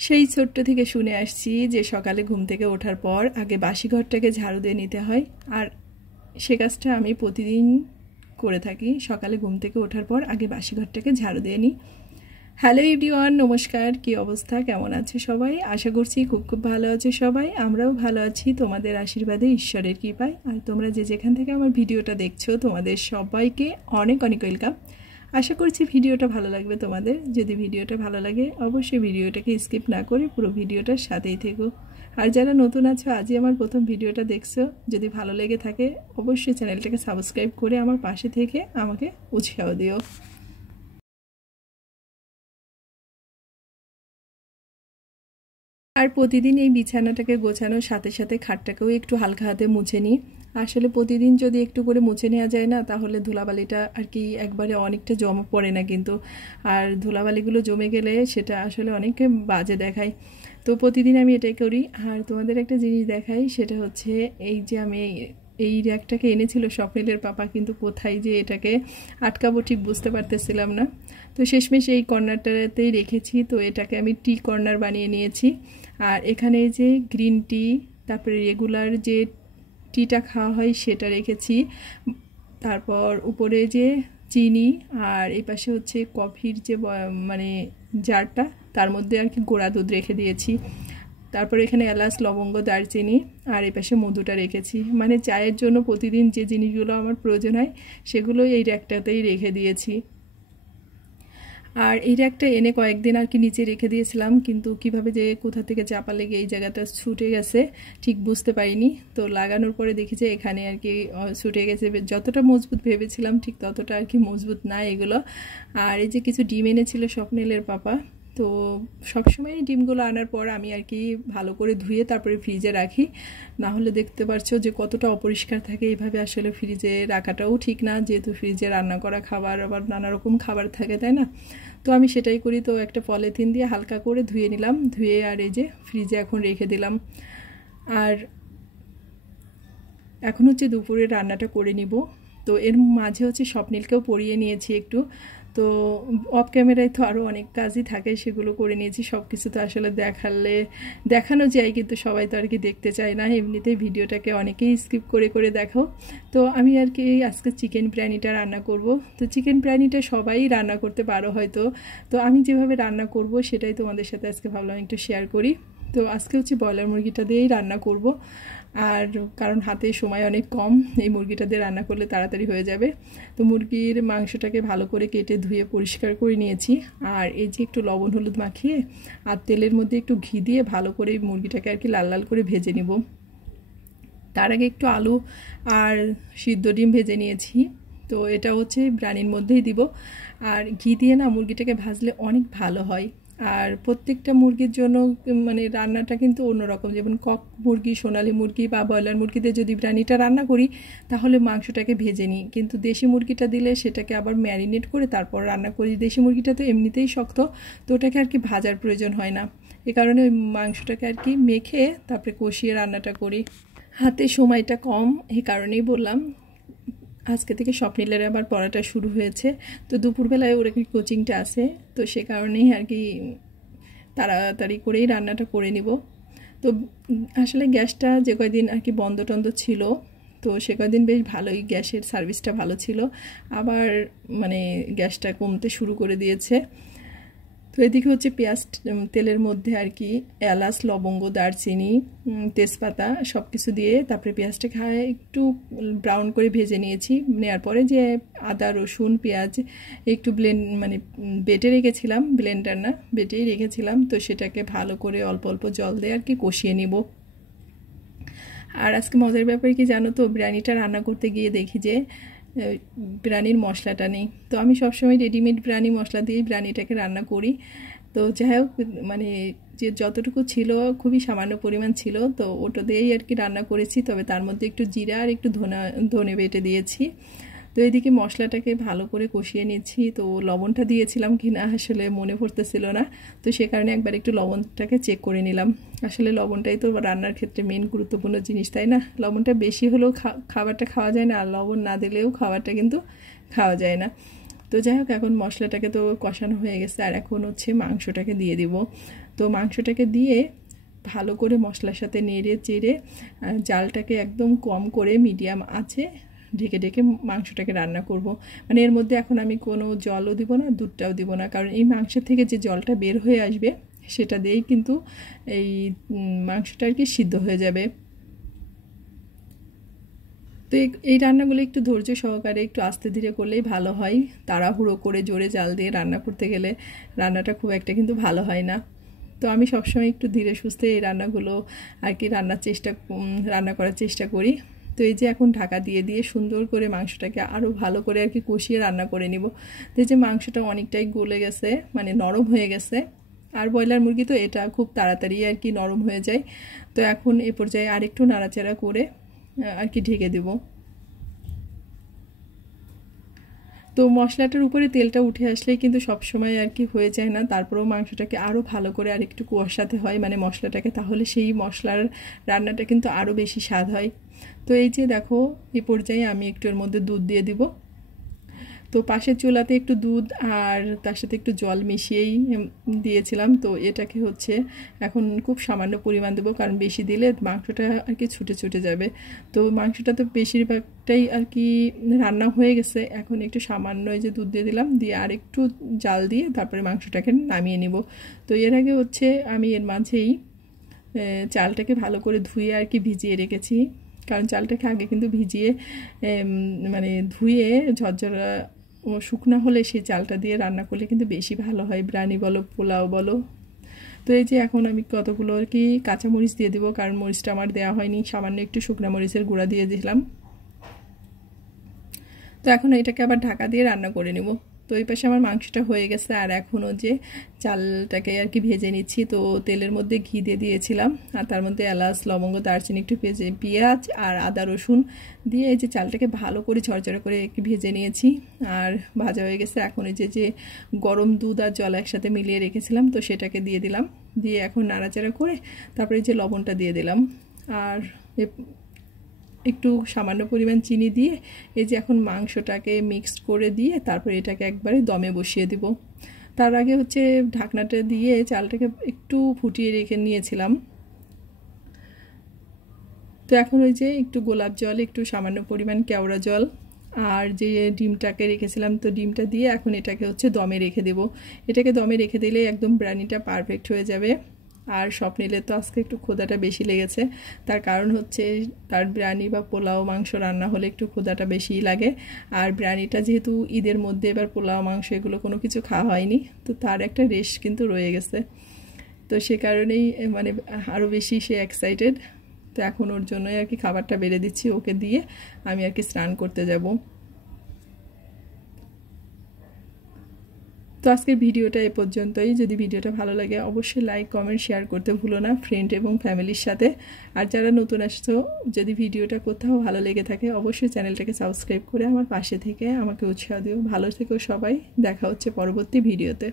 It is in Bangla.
সেই ছোট্ট থেকে শুনে আসছি যে সকালে ঘুম থেকে ওঠার পর আগে বাসি ঘরটাকে ঝাড়ু দিয়ে নিতে হয়, আর সে কাজটা আমি প্রতিদিন করে থাকি। সকালে ঘুম থেকে ওঠার পর আগে বাসি ঘরটাকে ঝাড়ু দিয়ে নিই। হ্যালো এভরিওয়ান, নমস্কার। কি অবস্থা, কেমন আছে সবাই? আশা করছি খুব খুব ভালো আছে সবাই। আমরাও ভালো আছি তোমাদের আশীর্বাদে, ঈশ্বরের কৃপায়। আর তোমরা যে যেখান থেকে আমার ভিডিওটা দেখছো তোমাদের সবাইকে অনেক অনেক ওয়েলকাম। আশা করছি ভিডিওটা ভালো লাগবে তোমাদের। যদি ভিডিওটা ভালো লাগে অবশ্যই ভিডিওটাকে স্কিপ না করে পুরো ভিডিওটার সাথেই থেকো। আর যারা নতুন আছো, আজই আমার প্রথম ভিডিওটা দেখছো, যদি ভালো লেগে থাকে অবশ্যই চ্যানেলটাকে সাবস্ক্রাইব করে আমার পাশে থেকে আমাকে উৎসাহ দিও। আর প্রতিদিন এই বিছানাটাকে গোছানোর সাথে সাথে খাটটাকেও একটু হালকা হাতে মুছে নিই। আসলে প্রতিদিন যদি একটু করে মুছে নেওয়া যায় না, তাহলে ধুলাবালিটা আর কি একবারে অনেকটা জমা পড়ে না কিন্তু। আর ধুলাবালিগুলো জমে গেলে সেটা আসলে অনেক বাজে দেখায়। তো প্রতিদিন আমি এটাই করি। আর তোমাদের একটা জিনিস দেখাই, সেটা হচ্ছে এই যে আমি এই র্যাকটাকে এনেছিল স্বপ্নিলের পাপা, কিন্তু কোথায় যে এটাকে আটকাবো ঠিক বুঝতে পারতেছিলাম না। তো শেষমেশ এই কর্নারটাতেই রেখেছি। তো এটাকে আমি টি কর্নার বানিয়ে নিয়েছি। আর এখানে যে গ্রিন টি, তারপরে রেগুলার যে টিটা খাওয়া হয় সেটা রেখেছি। তারপর উপরে যে চিনি, আর এই পাশে হচ্ছে কফির যে মানে জারটা, তার মধ্যে আর কি গোড়া দুধ রেখে দিয়েছি। তারপর এখানে এলাচ, লবঙ্গ, দারচিনি, আর এই পাশে মধুটা রেখেছি। মানে চায়ের জন্য প্রতিদিন যে জিনিসগুলো আমার প্রয়োজন হয় সেগুলো এই র্যাকটাতেই রেখে দিয়েছি। আর এই র্যাকটা এনে কয়েকদিন আর কি নিচে রেখে দিয়েছিলাম, কিন্তু কিভাবে যে কোথা থেকে চাপা লেগে এই জায়গাটা ছুটে গেছে ঠিক বুঝতে পারিনি। তো লাগানোর পরে দেখি যে এখানে আর কি ছুটে গেছে। যতটা মজবুত ভেবেছিলাম ঠিক ততটা আর কি মজবুত না এগুলো। আর এই যে কিছু ডিম এনেছিল স্বপ্নিলের পাপা, তো সবসময় ডিমগুলো আনার পর আমি আর কি ভালো করে ধুয়ে তারপরে ফ্রিজে রাখি। না হলে দেখতে পারছো যে কতটা অপরিষ্কার থাকে। এইভাবে আসলে ফ্রিজে রাখাটাও ঠিক না, যেহেতু ফ্রিজে রান্না করা খাবার আবার নানা রকম খাবার থাকে, তাই না? তো আমি সেটাই করি। তো একটা পলিথিন দিয়ে হালকা করে ধুয়ে নিলাম, ধুয়ে আর এই যে ফ্রিজে এখন রেখে দিলাম। আর এখন হচ্ছে দুপুরে রান্নাটা করে নিব। তো এর মাঝে হচ্ছে স্বপ্নিলকেও পড়িয়ে নিয়েছি একটু। তো অফ ক্যামেরায় তো আরও অনেক কাজই থাকে, সেগুলো করে নিয়েছি। সব কিছু তো আসলে দেখানো যায়, কিন্তু সবাই তো আর কি দেখতে চায় না। এমনিতেই ভিডিওটাকে অনেকেই স্কিপ করে করে দেখো। তো আমি আর কি আজকে চিকেন বিরিয়ানিটা রান্না করব। তো চিকেন বিরিয়ানিটা সবাই রান্না করতে পারো হয়তো। তো আমি যেভাবে রান্না করব সেটাই তোমাদের সাথে আজকে ভাবলাম একটু শেয়ার করি। তো আজকে হচ্ছে ব্রয়লার মুরগিটা দিয়েই রান্না করব। আর কারণ হাতে সময় অনেক কম, এই মুরগিটা দিয়ে রান্না করলে তাড়াতাড়ি হয়ে যাবে। তো মুরগির মাংসটাকে ভালো করে কেটে ধুয়ে পরিষ্কার করে নিয়েছি। আর এই যে একটু লবণ হলুদ মাখিয়ে আর তেলের মধ্যে একটু ঘি দিয়ে ভালো করে মুরগিটাকে আর কি লাল লাল করে ভেজে নিব। তার আগে একটু আলু আর সিদ্ধ ডিম ভেজে নিয়েছি। তো এটা হচ্ছে বিরিয়ানির মধ্যেই দিব। আর ঘি দিয়ে না মুরগিটাকে ভাজলে অনেক ভালো হয়। আর প্রত্যেকটা মুরগির জন্য মানে রান্নাটা কিন্তু অন্যরকম। যেমন কক মুরগি, সোনালি মুরগি বা ব্রয়লার মুরগিতে যদি বিরিয়ানিটা রান্না করি তাহলে মাংসটাকে ভেজে নিই, কিন্তু দেশি মুরগিটা দিলে সেটাকে আবার ম্যারিনেট করে তারপর রান্না করি। দেশি মুরগিটা তো এমনিতেই শক্ত, তো ওটাকে আর কি ভাজার প্রয়োজন হয় না। এ কারণে ওই মাংসটাকে আর কি মেখে তারপরে কষিয়ে রান্নাটা করি। হাতে সময়টা কম, এই কারণেই বললাম। আজকে থেকে স্বপ্নিলের আবার পড়াটা শুরু হয়েছে। তো দুপুরবেলায় ওর কি কোচিংটা আছে, তো সে কারণেই আর কি তাড়াতাড়ি করেই রান্নাটা করে নিব। তো আসলে গ্যাসটা যে কয়দিন আর কি বন্ধ টন্ধ ছিল, তো সে কয়দিন বেশ ভালোই গ্যাসের সার্ভিসটা ভালো ছিল। আবার মানে গ্যাসটা কমতে শুরু করে দিয়েছে। তো এদিকে হচ্ছে পেঁয়াজ তেলের মধ্যে আর কি এলাচ, লবঙ্গ, দারচিনি, তেজপাতা সব কিছু দিয়ে তারপরে পেঁয়াজটাকে একটু ব্রাউন করে ভেজে নিয়েছি। নেওয়ার পরে যে আদা, রসুন, পেঁয়াজ একটু মানে বেটে রেখেছিলাম, ব্লেন্ডার না বেটেই রেখেছিলাম। তো সেটাকে ভালো করে অল্প অল্প জল দিয়ে আর কি কষিয়ে নিব। আর আজকে মজার ব্যাপার কি জানো তো, বিরিয়ানিটা রান্না করতে গিয়ে দেখি যে বিরিয়ানির মশলাটা নেই। তো আমি সবসময় রেডিমেড বিরিয়ানি মশলা দিয়েই বিরিয়ানিটাকে রান্না করি। তো যাই হোক, মানে যে যতটুকু ছিল খুবই সামান্য পরিমাণ ছিল, তো ওটা দিয়েই আর কি রান্না করেছি। তবে তার মধ্যে একটু জিরা আর একটু ধনে বেটে দিয়েছি। তো এদিকে মশলাটাকে ভালো করে কষিয়ে নিচ্ছি। তো লবণটা দিয়েছিলাম কি না আসলে মনে পড়তেছিল না, তো সে কারণে একবার একটু লবণটাকে চেক করে নিলাম। আসলে লবণটাই তো রান্নার ক্ষেত্রে মেন গুরুত্বপূর্ণ জিনিস, তাই না? লবণটা বেশি হলেও খাবারটা খাওয়া যায় না, আর লবণ না দিলেও খাবারটা কিন্তু খাওয়া যায় না। তো যাই হোক, এখন মশলাটাকে তো কষানো হয়ে গেছে, আর এখন হচ্ছে মাংসটাকে দিয়ে দিব। তো মাংসটাকে দিয়ে ভালো করে মশলার সাথে নেড়ে চেড়ে জালটাকে একদম কম করে মিডিয়াম আছে ঢেকে ঢেকে মাংসটাকে রান্না করব। মানে এর মধ্যে এখন আমি কোনো জলও দিব না, দুধটাও দিব না, কারণ এই মাংসের থেকে যে জলটা বের হয়ে আসবে সেটা দিয়েই কিন্তু এই মাংসটা আর কি সিদ্ধ হয়ে যাবে। তো এই রান্নাগুলো একটু ধৈর্য সহকারে একটু আস্তে ধীরে করলেই ভালো হয়। তাড়াহুড়ো করে জোরে জাল দিয়ে রান্না করতে গেলে রান্নাটা খুব একটা কিন্তু ভালো হয় না। তো আমি সবসময় একটু ধীরে সুস্থে এই রান্নাগুলো আর কি রান্না করার চেষ্টা করি। তো এই যে এখন ঢাকা দিয়ে দিয়ে সুন্দর করে মাংসটাকে আরও ভালো করে আর কি কষিয়ে রান্না করে নিব। তো এই যে মাংসটা অনেকটাই গলে গেছে, মানে নরম হয়ে গেছে। আর ব্রয়লার মুরগি তো এটা খুব তাড়াতাড়ি আর কি নরম হয়ে যায়। তো এখন এ পর্যায়ে আরেকটু নাড়াচাড়া করে আর কি ঢেকে দেব। তো মশলাটার উপরে তেলটা উঠে আসলেই কিন্তু সবসময় আর কি হয়ে যায় না, তারপরেও মাংসটাকে আরও ভালো করে আর একটু কষাতে হয়, মানে মশলাটাকে, তাহলে সেই মশলার রান্নাটা কিন্তু আরও বেশি স্বাদ হয়। তো এই যে দেখো, এই পর্যায়ে আমি একটু এর মধ্যে দুধ দিয়ে দিব। তো পাশের চুলাতে একটু দুধ আর তার সাথে একটু জল মিশিয়েই দিয়েছিলাম। তো এটাকে হচ্ছে এখন খুব সামান্য পরিমাণ দেবো, কারণ বেশি দিলে মাংসটা আর কি ছুটে ছুটে যাবে। তো মাংসটা তো বেশিরভাগটাই আর কি রান্না হয়ে গেছে, এখন একটু সামান্য এই যে দুধ দিয়ে দিলাম, দিয়ে আর একটু জাল দিয়ে তারপরে মাংসটাকে নামিয়ে নিব। তো এর আগে হচ্ছে আমি এর মাঝেই চালটাকে ভালো করে ধুয়ে আর কি ভিজিয়ে রেখেছি, কারণ চালটাকে আগে কিন্তু ভিজিয়ে মানে ধুয়ে ঝরঝরা শুকনো হলে সেই চালটা দিয়ে রান্না করলে কিন্তু বেশি ভালো হয়, বিরিয়ানি বলো পোলাও বলো। তো এই যে এখন আমি কতগুলো আর কি কাঁচামরিচ দিয়ে দেবো, কারণ মরিচটা আমার দেওয়া হয়নি, সামান্য একটু শুকনো মরিচের গুঁড়া দিয়ে দিলাম। তো এখন এটাকে আবার ঢাকা দিয়ে রান্না করে নেব। তো এই পাশে আমার মাংসটা হয়ে গেছে, আর এখনও যে চালটাকে আর কি ভেজে নিচ্ছি। তো তেলের মধ্যে ঘি দিয়ে দিয়েছিলাম, আর তার মধ্যে এলাচ লবঙ্গ দারচিনি একটু পেঁয়াজ আর আদা রসুন দিয়ে এই যে চালটাকে ভালো করে ঝরঝরে করে একটু ভেজে নিয়েছি, আর ভাজা হয়ে গেছে। এখন এই যে গরম দুধ আর জল একসাথে মিলিয়ে রেখেছিলাম, তো সেটাকে দিয়ে দিলাম, দিয়ে এখন নাড়াচাড়া করে তারপরে যে লবণটা দিয়ে দিলাম, আর একটু সামান্য পরিমাণ চিনি দিয়ে এই যে এখন মাংসটাকে মিক্সড করে দিয়ে তারপর এটাকে একবারে দমে বসিয়ে দিব। তার আগে হচ্ছে ঢাকনাটা দিয়ে চালটাকে একটু ফুটিয়ে রেখে নিয়েছিলাম। তো এখন ওই যে একটু গোলাপ জল, একটু সামান্য পরিমাণ কেওড়া জল আর যে ডিমটাকে রেখেছিলাম, তো ডিমটা দিয়ে এখন এটাকে হচ্ছে দমে রেখে দেব। এটাকে দমে রেখে দিলে একদম বিরিয়ানিটা পারফেক্ট হয়ে যাবে। আর স্বপ্নিলের তো আজকে একটু ক্ষুধাটা বেশি লেগেছে, তার কারণ হচ্ছে তার বিরিয়ানি বা পোলাও মাংস রান্না হলে একটু ক্ষুধাটা বেশিই লাগে। আর বিরিয়ানিটা যেহেতু ঈদের মধ্যে এবার পোলাও মাংস এগুলো কোনো কিছু খাওয়া হয়নি, তো তার একটা রেশ কিন্তু রয়ে গেছে। তো সে কারণেই মানে আরও বেশি সে এক্সাইটেড। তো এখন ওর জন্যই আর কি খাবারটা বেড়ে দিচ্ছি, ওকে দিয়ে আমি আর কি স্নান করতে যাব। তো আজকের ভিডিওটা এ পর্যন্তই। যদি ভিডিওটা ভালো লাগে অবশ্যই লাইক কমেন্ট শেয়ার করতে ভুলো না ফ্রেন্ড এবং ফ্যামিলির সাথে। আর যারা নতুন আসছো, যদি ভিডিওটা কোথাও ভালো লেগে থাকে অবশ্যই চ্যানেলটাকে সাবস্ক্রাইব করে আমার পাশে থেকে আমাকে উৎসাহ দিও। ভালো থেকো সবাই, দেখা হচ্ছে পরবর্তী ভিডিওতে।